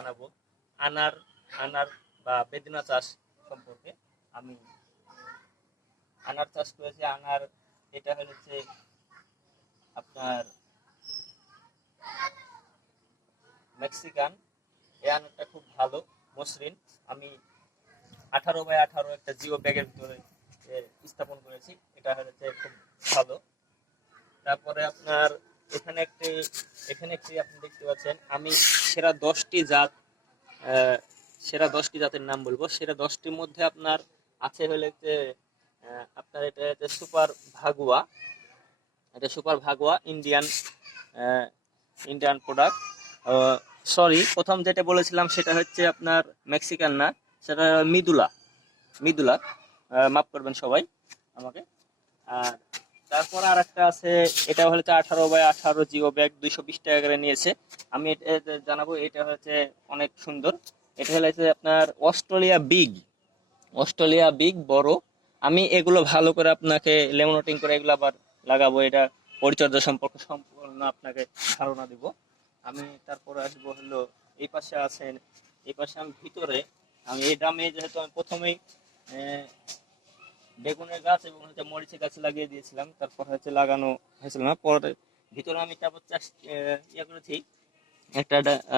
জানাবো আনার আনার বা বেদানা চাষ সম্পর্কে। আমি আনার চাষ করেছি। আনার এটা হচ্ছে আপনার মেক্সিকান। এই আনারটা খুব ভালো, মসৃণ। আমি 18x18 একটা জিও ব্যাগের ভিতরে স্থাপন করেছি। এটা হচ্ছে খুব ভালো। তারপরে আপনার এখানে একটি আপনি দেখতে পাচ্ছেন, আমি সেরা 10টি জাত সেরা 10টি জাতের নাম বলবো। সেরা 10টির মধ্যে আপনার আছে হচ্ছে আপনার এটা হচ্ছে সুপার ভাগুয়া। এটা সুপার ভাগুয়া ইন্ডিয়ান প্রোডাক্ট। সরি, প্রথম যেটা বলেছিলাম সেটা হচ্ছে আপনার মেক্সিকান না, সেটা মিদুলা। মিদুলা, মাফ করবেন সবাই আমাকে। আর তারপর আর একটা আছে, এটা হচ্ছে 18x18 জিও ব্যাগ, 220 টাকা করে নিয়েছে। আমি এটা জানাবো, এটা হচ্ছে অনেক সুন্দর। এটা হচ্ছে আপনার অস্ট্রেলিয়া বিগ বড়। আমি এগুলো ভালো করে আপনাকে লেমনেটিং করে এগুলো আবার লাগাবো। এটা পরিচর্যা সম্পর্কে সম্পূর্ণ আপনাকে ধারণা দিব আমি। তারপরে আসবো হলো এই পাশে আছেন, এই পাশে আমি ভিতরে, আমি এই ড্রামে যেহেতু আমি প্রথমেই বেগুনের গাছ এবং হচ্ছে মরিচের গাছ লাগিয়ে দিয়েছিলাম, তারপর হচ্ছে লাগানো হয়েছিল না। পরে ভিতরে আমি তারপর চাষ করেছি, একটা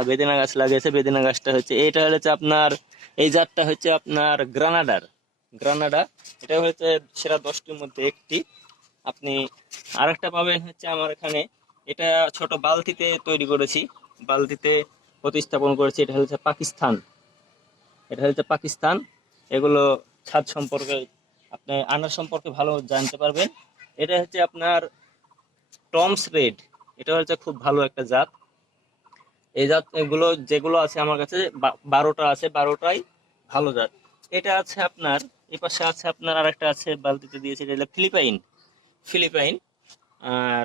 বেদেনা গাছ লাগিয়েছে। বেদেনা গাছটা হচ্ছে এটা হচ্ছে আপনার, এই জাতটা হচ্ছে আপনার গ্রানাডা। এটা হচ্ছে সেরা 10টির মধ্যে একটি। আপনি আরেকটা পাবেন হচ্ছে আমার এখানে, এটা ছোট বালতিতে তৈরি করেছি, বালতিতে প্রতিস্থাপন করেছি। এটা হচ্ছে পাকিস্তান। এগুলো ছাদ সম্পর্কে, আপনি আনার সম্পর্কে ভালো জানতে পারবেন। এটা হচ্ছে আপনার টমস রেড। এটা হচ্ছে খুব ভালো একটা জাত। এই জাত এগুলো যেগুলো আছে আমার কাছে 12টা আছে, 12টাই ভালো জাত। এটা আছে আপনার, এই পাশে আছে আপনার আরেকটা আছে বালতিতে দিয়েছে, এটা হলো ফিলিপাইন। আর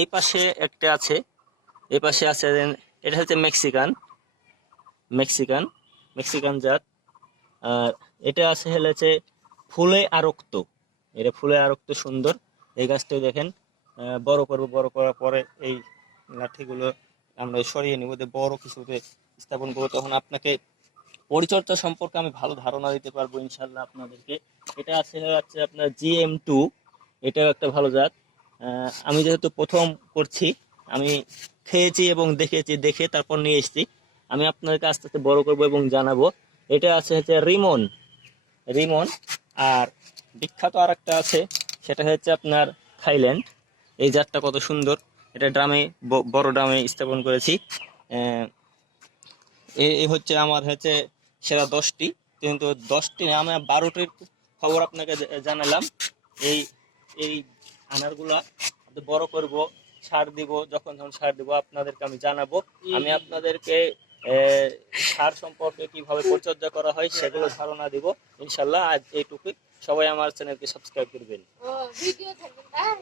এই পাশে একটা আছে, এই পাশে আছে, এটা হচ্ছে মেক্সিকান মেক্সিকান জাত। আর এটা আছে হচ্ছে ফুলে আরক্ত। এটা ফুলে আরক্ত সুন্দর। এই গাছটা দেখেন, বড় করবো, বড় করার পরে এই লাঠিগুলো আমরা সরিয়ে নিব, বড় কিছুতে স্থাপন করবো, তখন আপনাকে পরিচর্যা সম্পর্কে আমি ভালো ধারণা দিতে পারবো ইনশাল্লাহ আপনাদেরকে। এটা আছে হচ্ছে আপনার GM2। এটাও একটা ভালো জাত। আমি যেহেতু প্রথম করছি, আমি খেয়েছি এবং দেখেছি, দেখে তারপর নিয়ে এসেছি। আমি আপনাদেরকে আস্তে আস্তে বড় করবো এবং জানাবো। এটা আছে হচ্ছে রিমন। আর বিখ্যাত আর একটা আছে, সেটা হচ্ছে আপনার থাইল্যান্ড। এই জাতটা কত সুন্দর। এটা ড্রামে, বড় ড্রামে স্থাপন করেছি। এই হচ্ছে আমার হচ্ছে সেরা 10টি, কিন্তু 10টি না, আমি 12টির খবর আপনাকে জানালাম। এই এই আনারগুলা বড় করব, সার দিব, যখন সার দিব আপনাদেরকে আমি জানাবো। আমি আপনাদেরকে সার সম্পর্কে কিভাবে পরিচর্যা করা হয় সেগুলো ধারণা দিব ইনশাল্লাহ। আজ এইটুকুই। সবাই আমার চ্যানেলকে সাবস্ক্রাইব করবেন।